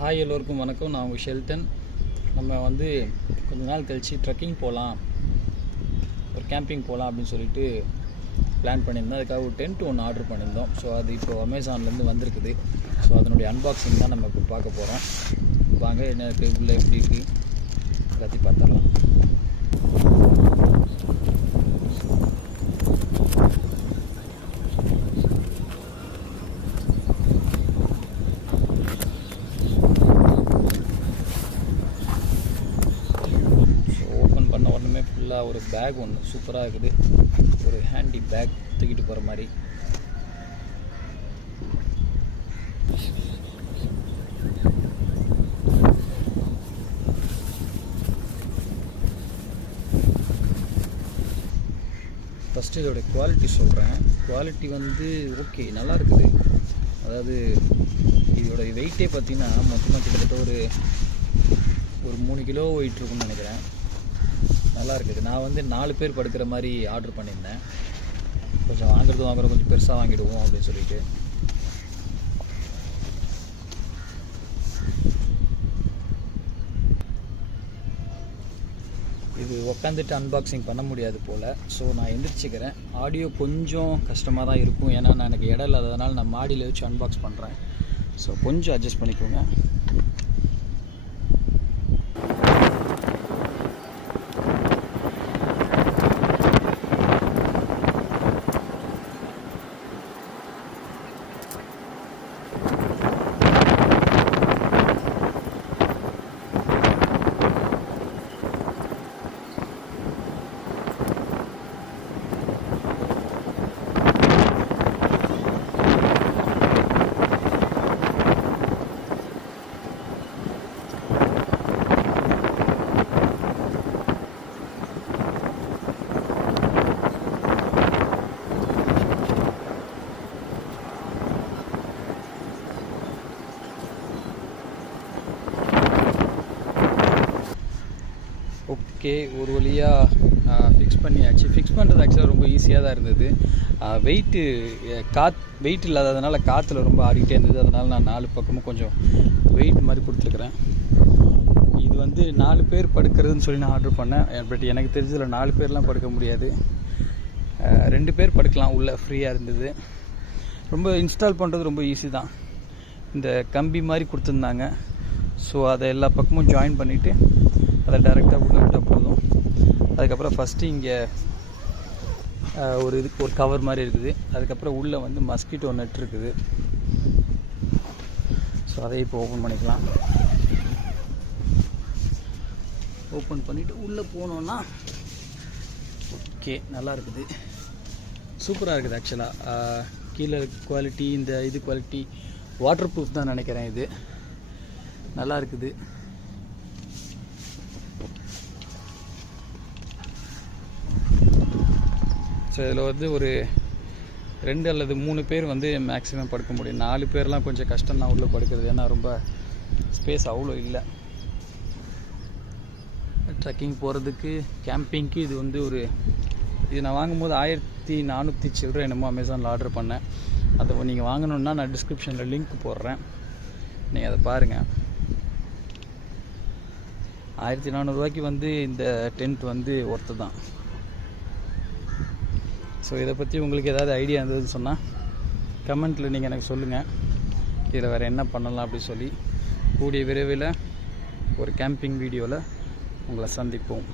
Hi எல்லோருக்கும் வணக்கம். நான் உங்கள் ஷெல்டன். நம்ம கொஞ்ச நாள் கழித்து ட்ரெக்கிங் போகலாம், ஒரு கேம்பிங் போகலாம் அப்படின்னு சொல்லிட்டு பிளான் பண்ணியிருந்தோம். அதுக்காக ஒரு டென்ட் ஒன்று ஆர்டர் பண்ணியிருந்தோம். ஸோ அது இப்போது அமேசான்லேருந்து வந்திருக்குது. ஸோ அதனுடைய அன்பாக்சிங் தான் நம்ம இப்போ பார்க்க போகிறோம். வாங்க, என்ன இருக்குது, உள்ளே எப்படி இருக்குது எல்லாத்தையும் பார்த்துடலாம். ஃபுல்லாக ஒரு பேக் ஒன்று சூப்பராக இருக்குது. ஒரு ஹேண்டி பேக் தூக்கிட்டு போகிற மாதிரி. ஃபஸ்ட்டு இதோடைய குவாலிட்டி சொல்கிறேன். குவாலிட்டி ஓகே, நல்லா இருக்குது. அதாவது இதோட வெயிட்டே பார்த்திங்கன்னா மொத்தமாக கிட்டத்தட்ட ஒரு 3 கிலோ வெயிட் இருக்குன்னு நினைக்கிறேன். நல்லா இருக்குது. நான் 4 பேர் படுக்கிற மாதிரி ஆர்டர் பண்ணியிருந்தேன். கொஞ்சம் வாங்குறோம் கொஞ்சம் பெருசாக வாங்கிடுவோம் அப்படின்னு சொல்லிட்டு. இது உக்காந்துட்டு அன்பாக்சிங் பண்ண முடியாது போல். ஸோ நான் எந்திரிச்சிக்கிறேன். ஆடியோ கொஞ்சம் கஷ்டமாக தான் இருக்கும், ஏன்னா நான் எனக்கு இடம் இல்லாததுனால நான் மாடியில் வச்சு அன்பாக்ஸ் பண்ணுறேன். ஸோ கொஞ்சம் அட்ஜஸ்ட் பண்ணிக்கோங்க. ஓகே, ஒரு வழியாக ஃபிக்ஸ் பண்ணியாச்சு. ஃபிக்ஸ் பண்ணுறது ஆக்சுவலாக ரொம்ப ஈஸியாக தான் இருந்தது. வெயிட் இல்லாததுனால காற்றுல ரொம்ப ஆடிக்கிட்டே இருந்தது. அதனால் நான் 4 பக்கமும் கொஞ்சம் வெயிட் மாதிரி கொடுத்துருக்குறேன். இது 4 பேர் படுக்கிறதுன்னு சொல்லி நான் ஆர்டர் பண்ணேன். பட் எனக்கு தெரிஞ்சதில் 4 பேர்லாம் படுக்க முடியாது. 2 பேர் படுக்கலாம், உள்ளே ஃப்ரீயாக இருந்தது. ரொம்ப இன்ஸ்டால் பண்ணுறது ரொம்ப ஈஸி தான். இந்த கம்பி மாதிரி கொடுத்துருந்தாங்க. ஸோ அதை எல்லா பக்கமும் ஜாயின் பண்ணிவிட்டு அதை டைரெக்டாக உள்ளே விட்டால் போதும். அதுக்கப்புறம் ஃபஸ்ட்டு இங்கே ஒரு கவர் மாதிரி இருக்குது. அதுக்கப்புறம் உள்ளே மஸ்கிட்டோ நெட் இருக்குது. ஸோ அதை இப்போ ஓப்பன் பண்ணிக்கலாம். ஓப்பன் பண்ணிவிட்டு உள்ளே போனோன்னா ஓகே, நல்லா இருக்குது. சூப்பராக இருக்குது ஆக்சுவலாக. கீழே குவாலிட்டி, இந்த குவாலிட்டி வாட்டர் ப்ரூஃப் தான் நினைக்கிறேன். இது நல்லா இருக்குது. ஸோ இதில் ஒரு 2 அல்லது 3 பேர் மேக்ஸிமம் படுக்க முடியும். 4 பேர்லாம் கொஞ்சம் கஷ்டம் தான் உள்ளே படுக்கிறது, ஏன்னா ரொம்ப ஸ்பேஸ் அவ்வளோ இல்லை. ட்ரெக்கிங் போகிறதுக்கு, கேம்பிங்க்கு இது இது நான் வாங்கும்போது 1400 சில்லறை என்னமோ அமேசானில் ஆர்டர் பண்ணேன். அதை நீங்கள் வாங்கணுன்னா நான் டிஸ்கிரிப்ஷனில் லிங்க் போடுறேன், நீங்கள் அதை பாருங்கள். 1400 ரூபாய்க்கு இந்த டென்ட் ஒர்த்து தான். ஸோ இதை பற்றி உங்களுக்கு ஏதாவது ஐடியா இருந்ததுன்னு சொன்னால் கமெண்ட்டில் நீங்கள் எனக்கு சொல்லுங்கள். இதில் வேறு என்ன பண்ணலாம் அப்படி சொல்லி. கூடிய விரைவில் ஒரு கேம்பிங் வீடியோவில் உங்களை சந்திப்போம்.